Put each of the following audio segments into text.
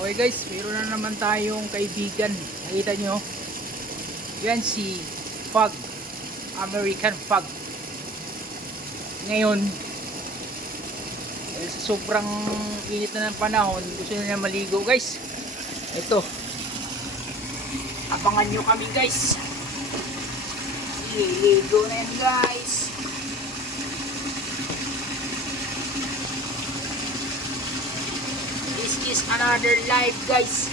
Okay guys, meron na naman tayong kaibigan. Nakita nyo? Yan si Fog. American Fog. Ngayon, sa sobrang init na ng panahon, gusto niya maligo guys. Ito. Abangan nyo kami guys. Liligo na yan guys. This is another life guys.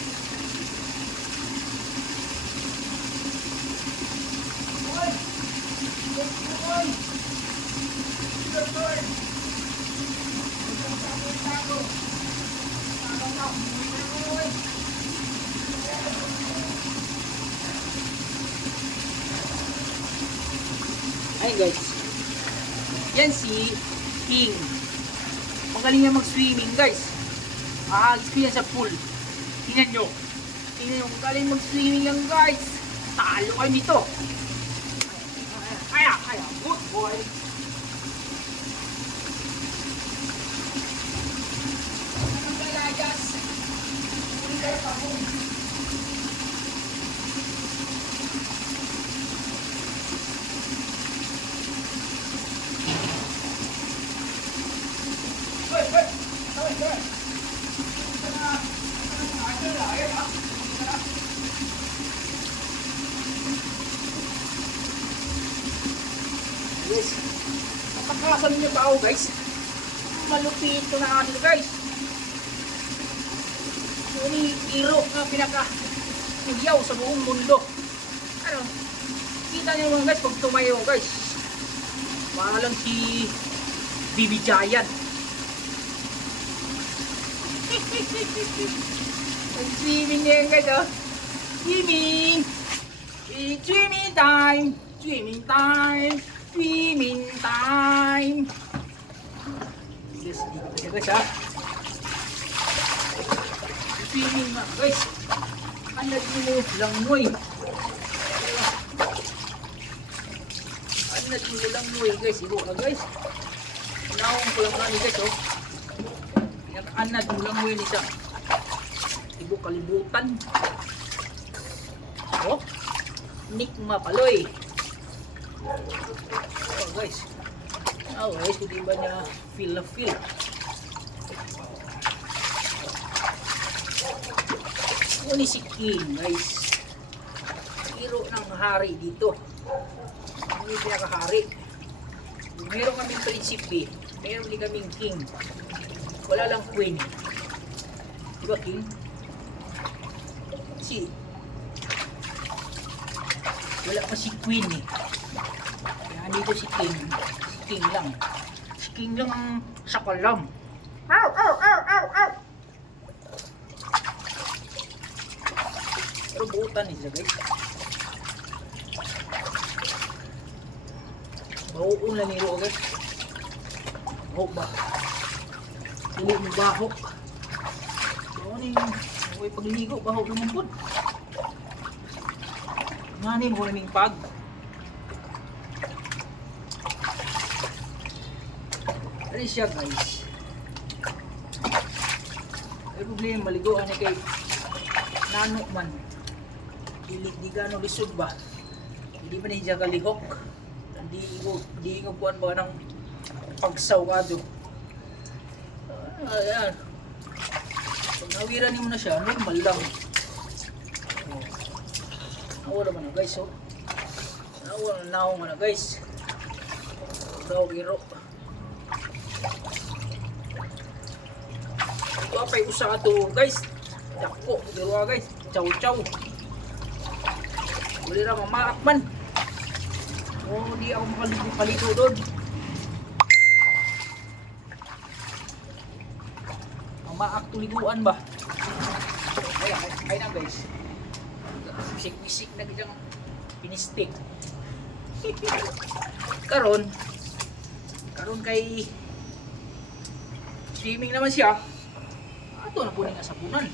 Ay guys, yan si King. Magaling niya mag-swimming guys. Ahagis ko yan sa pool. Tingnan nyo. Tingnan nyo, magaling mag-swimming yan guys. Talo kayo nito. Kaya, good boy. Ang galayas. Hindi kayo pa po. Guys, napakasan niyo ba ako guys? Malupit ito na ano guys. Ini iro na pinaka-nagyaw sa buong mundo. Ano? Kita niyo mga guys pag tumayo guys. Parang si Bibi Giant. Nag-swimming na yan guys oh. Swimming! Swimming time! Swimming time! Swimming time! Yes, dito guys ha. Swimming na guys. Anad mo lang moy. Anad mo lang moy guys. Ibo na guys. Naong ko lang na guys oh. Anad mo lang moy nisa. Ibo kalibutan. Oh. Nick Mapaloy. Oh guys. Oh guys, hindi ba niya feel na feel? Ini si King guys. Hero ng hari dito. Hindi pinakahari. Meron kaming prinsipe. Meron din kaming king. Wala lang queen. Diba king? Wala pa si queen eh. Kaya dito si king. Si king lang. Si king lang ang sakalam. Ow, ow, ow, ow, ow. Pero buutan nila guys. Bahoon na nilo guys. Baho ba? Hindi mo baho. Baho na yung may pagligo. Baho naman po. Nganin mo naming pag. Ano siya guys? May problema maligoan ni kay nano man. Di gano'ng lisod ba? Hindi ba niya kalihok? Hindi ko kuhan ba ng pagsawado? Ayan. Pag nawiran mo na siya, normal lang. Nawala man na guys, oh. Nawala na ako na guys. Daw giro. Ito apay usa ato guys. Dako, diro guys. Chow chow. Wala ra mamaak man. Oh, di ako makaligo doon. Mamaak tuliguan ba? Ay na guys. Bisik-bisik na ganyang pinistik. Karon kay swimming naman siya. Ato na po nga sapunan.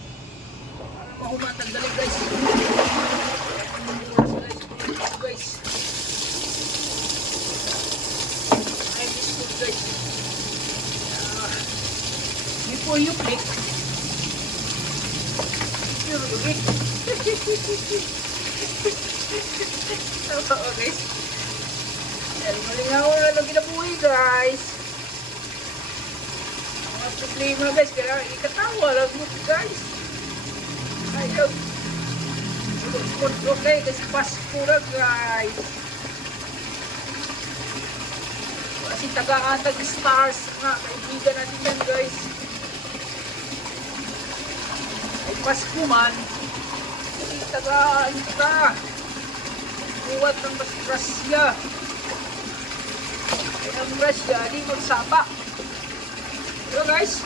Mahumatag dali guys. Guys. I miss food guys. Before you click, Yun, okay. Oo, guys. Yan, malingaw na lang kinabuhi, guys. Mga problema, guys. Kaya ikatawa lang mo, guys. Ayaw. Okay, kasi Pasko na, guys. Kasi taga-atag stars nga, kaibigan natin yan, guys. Ay Pasko man, kasi taga-ita. Buwat ng grasya. Ay ang grasya, di magsapa. Pero guys,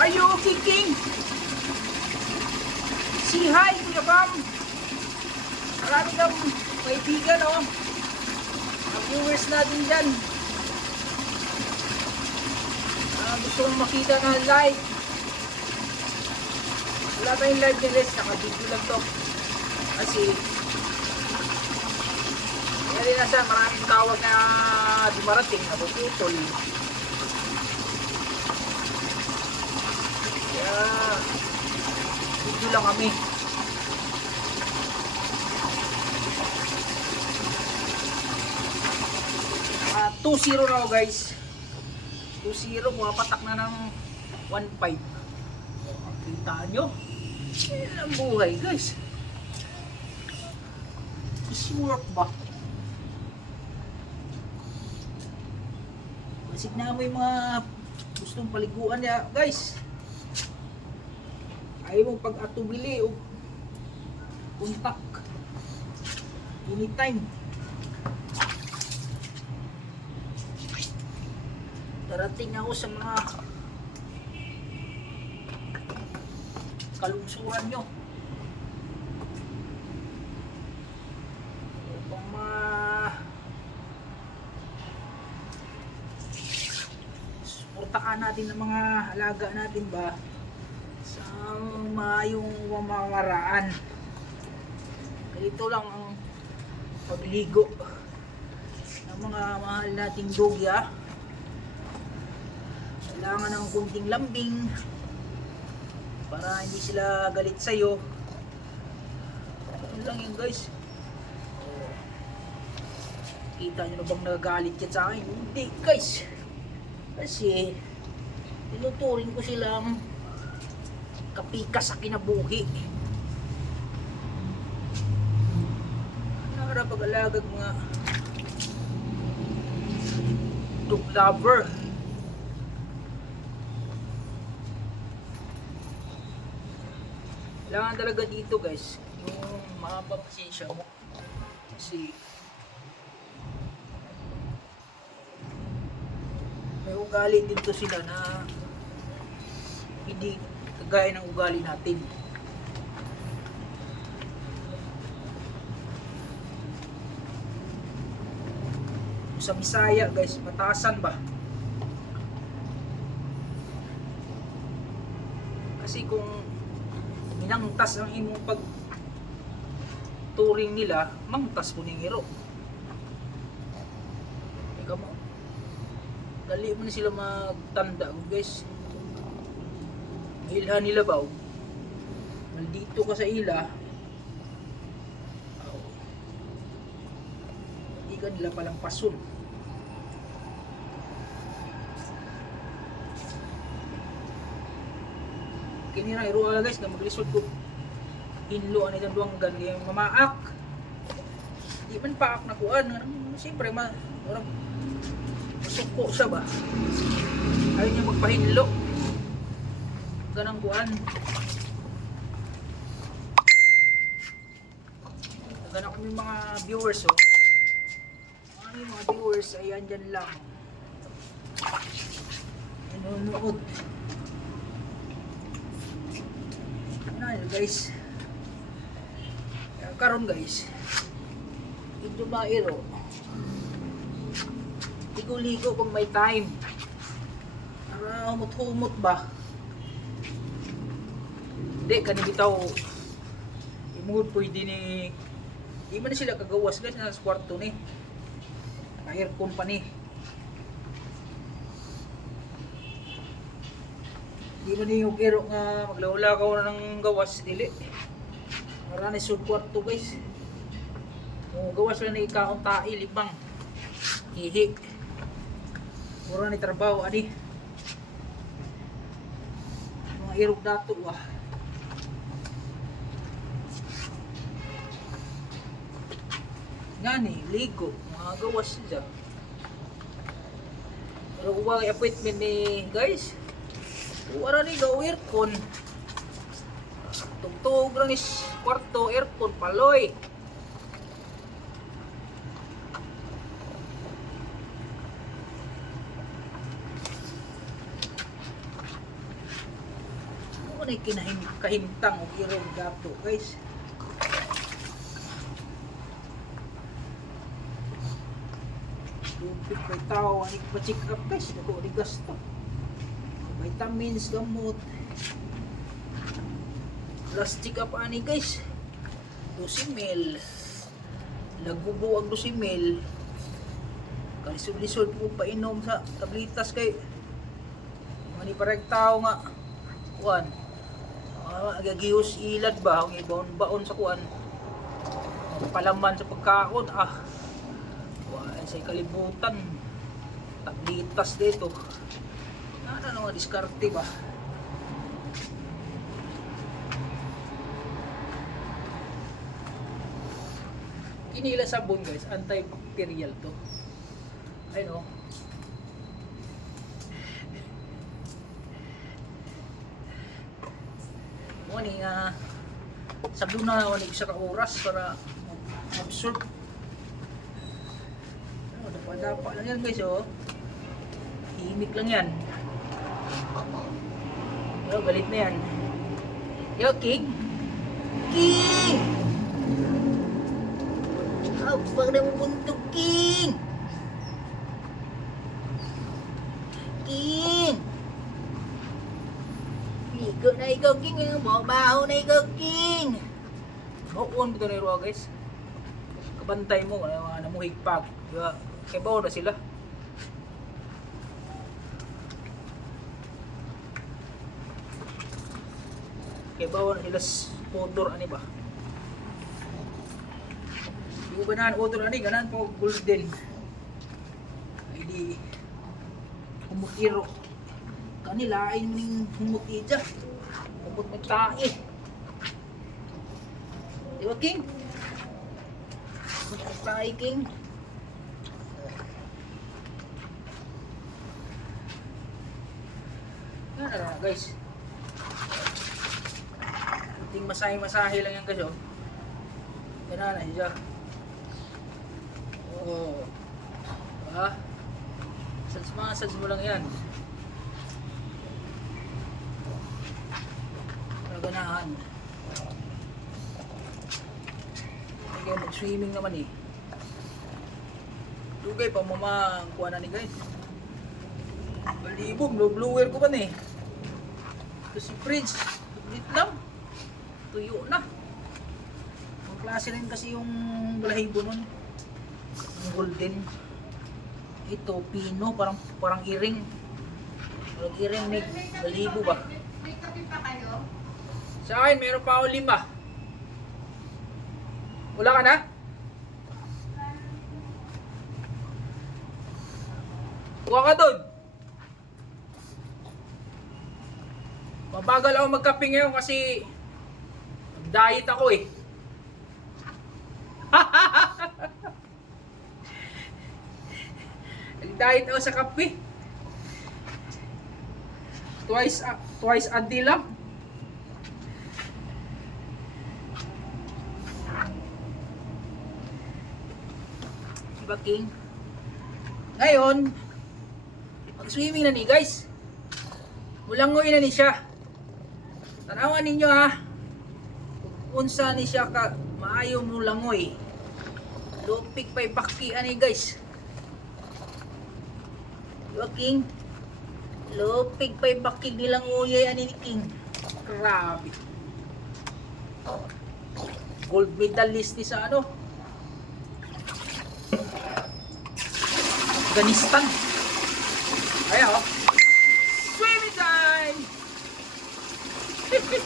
are you okay, King? Say hi, Kuya Bam. Marami kang kaibigan, oh. Ang viewers natin dyan. Gusto kong makita na live. Wala tayong live nila, naka-video lang to. Kasi, kaya nasa maraming tawag na dumarating na puputol. Kaya, video lang kami. 2-0 na ako, guys. 2-0, pumapatak na ng 1-5. Kita nyo? Yan ang buhay, guys. Easy work ba? Masig na mo yung mga gustong paliguan niya, guys. Ayaw mong pag-atubili o kontak anytime. Darating ako sa mga kalungsuran nyo upang suportahan natin ng mga alaga natin ba sa maayong pamamaraan. Ito lang ang pagligo ng mga mahal nating dogya. Kailangan ng kunting lambing para hindi sila galit sa'yo. Ano lang yun, guys. Kita nyo na bang nagagalit yan sa akin? Hindi, guys. Kasi tinuturing ko silang kapikas sa kinabuhi. Para pag-alagag mga dog lover. Kailangan talaga dito, guys, yung mahaba pasensya mo. Kasi may ugali dito sila na hindi kagaya ng ugali natin. Sa Bisaya, guys, batasan ba? Kasi kung minangtas ang imong pag turing nila, mangtas mo ning iro. Ikaw mo, dali mo na sila magtanda, guys. Ilhan nila ba? Maldito ka sa ila. Hindi ka nila palang pasun. Kinira iro ala, guys, na maglisod ko hinlo ani dan duang gani mamaak. Di man paak na kuan, siyempre masuko siya ba. Ayaw niya magpahinlo. Ganang kuan. Ganang kami mga viewers, oh. Mga viewers ay andyan lang. Nanonood. Ano, guys, karon, guys, ito ba iro ligo-ligo kung may time para humot-humot ba. Hindi kani bitaw imod pwede ni di man sila kagawas, guys, nasa kwarto ni aircon pa ni Di man yung ero nga maglawlakaw na ng gawas dili. Ara ni sud kwarto guys. Mo gawas lang ni ikaon tai libang. Ihi. Mura ni trabaho ani. Mga irog dato ah. Ngani ligo mga gawas siya. Pero kung wala appointment ni guys, wala ni gaw aircon. Tugtog lang is kwarto aircon paloy. Ano na kahimtang o irong gato guys. Lupit may tao, anik pa-check up guys, naku di gasto. Vitamins, gamot. Plus check up ani guys. 12 mil. Lagubo ang 12 mil. Kalisod-lisod po painom sa tablitas kay mani parang tao nga kuan. Agagihos ilad ba, ang ibaon-baon sa kuan. Palaman sa pagkaon sa kalibutan tablitas dito ano nga diskarte ba kinila sabon guys antibacterial to ayun mo ni nga sabon na wala isa ka oras para absorb. Dapa lang yan guys himik lang yan. Galit na yan. Yo King King abang na mubuntog King King ligo na ikaw King baho na ikaw King makuon ko na yung guys kabantay mo namuhigpag diba. Kaya bawa na sila. Kaya bawa na sila odor ani ba? Di ba na odor ani ganan po golden. Ay di humutiro. Kanila ay ning humuti dya. Humut na tae. Di ba King? Humut na tae King. Yan na guys. Kunting masahe-masahe lang yan guys Yan na siya. Massage mo lang yan. Ganahan. Kaya mag-swimming naman Dugay pa kuha na ni guys. Balibog, no blower ko ba Ito si Prince, ulit lang. Tuyo na. Ang klase rin kasi yung balahibo nun. Yung golden. Ito, pino, parang iring. Parang iring, balahibo ba? May kape pa kayo? Sa akin, meron pa ako 5. Wala ka na? Kuha ka doon. Mabagal ako magkape ngayon kasi diet ako Nag-diet ako sa kape. Twice a day lang. Diba King? Ngayon, mag-swimming na guys. Mulangoy na siya. Tanawan ninyo unsa ni siya ka maayo mo langoy. Lupig pa'y baki guys. Diba King? Lupig pa'y baki nilang uyay ani ni King. Grabe. Gold medalist ni sa Afghanistan. Ayan Swimming time! Okay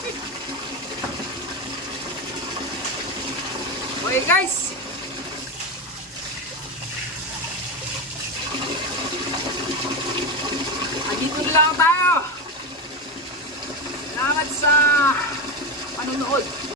guys. Andito na lang tayo. Salamat sa panonood.